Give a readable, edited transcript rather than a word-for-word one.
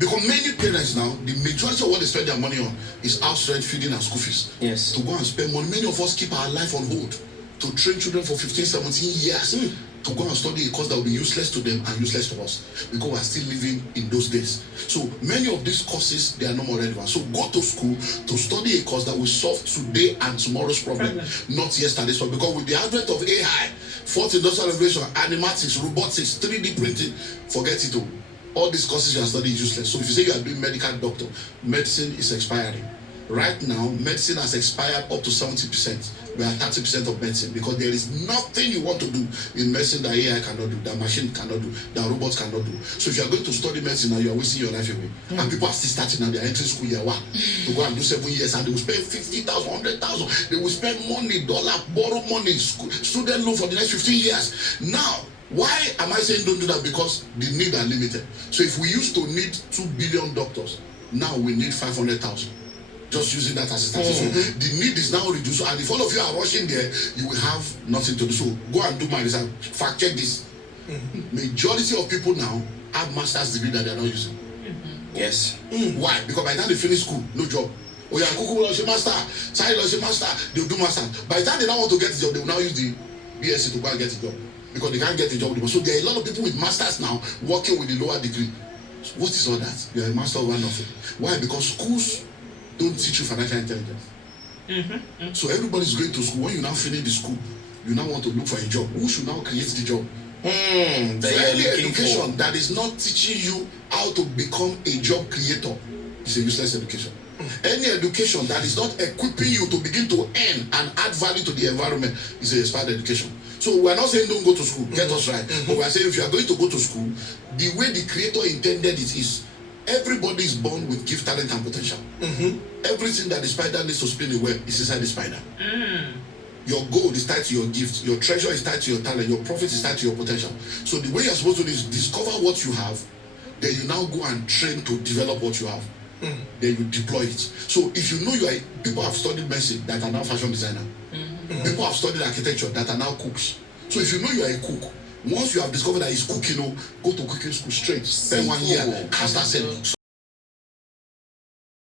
Because many parents now, the majority of what they spend their money on is house rent, feeding, and school fees. Yes. To go and spend money. Many of us keep our life on hold to train children for 15, 17 years to go and study a course that will be useless to them and useless to us because we are still living in those days. So many of these courses, they are no more relevant. So go to school to study a course that will solve today and tomorrow's problem, not yesterday's problem. Because with the advent of AI, fourth industrial revolution, animatics, robotics, 3D printing, forget it all. All these courses you are studying is useless. So if you say you are doing medical doctor, medicine is expiring. Right now, medicine has expired up to 70%. We are 30% of medicine because there is nothing you want to do in medicine that AI cannot do, that machine cannot do, that robots cannot do. So if you are going to study medicine now, you are wasting your life away. And people are still starting now, they are entering school year one to go and do 7 years, and they will spend 50,000, 100,000. They will spend money, dollar, borrow money, student loan for the next 15 years. Now, why am I saying don't do that? Because the need are limited. So if we used to need 2 billion doctors, now we need 500,000. Just using that as a statistic. So the need is now reduced. And if all of you are rushing there, you will have nothing to do. So go and do my research. Fact check this. Majority of people now have master's degree that they are not using. Yes. Why? Because by the time they finish school, no job. Oh yeah, Kuku lost a master, Sai lost a master, they'll do master. By the time they don't want to get a job, they will now use the BSc to go and get a job. Because they can't get a job anymore. So there are a lot of people with masters now working with the lower degree. What is all that? You are a master of one nothing. Why? Because schools don't teach you financial intelligence. So everybody's going to school. When you now finish the school, you now want to look for a job. Who should now create the job? So any education that is not teaching you how to become a job creator is a useless education. Any education that is not equipping you to begin to earn and add value to the environment is a expired education. So we are not saying don't go to school, get us right. But we are saying if you are going to go to school, the way the creator intended it is everybody is born with gift, talent, and potential. Everything that the spider needs to spin a web is inside the spider. Your gold is tied to your gift, your treasure is tied to your talent, your profit is tied to your potential. So the way you're supposed to do is discover what you have, then you now go and train to develop what you have. Then you deploy it. So if you know people have studied medicine that are now fashion designer. People have studied architecture that are now cooks. So if you know you are a cook, once you have discovered that it's cooking, go to cooking school straight. Spend 1 year, cast that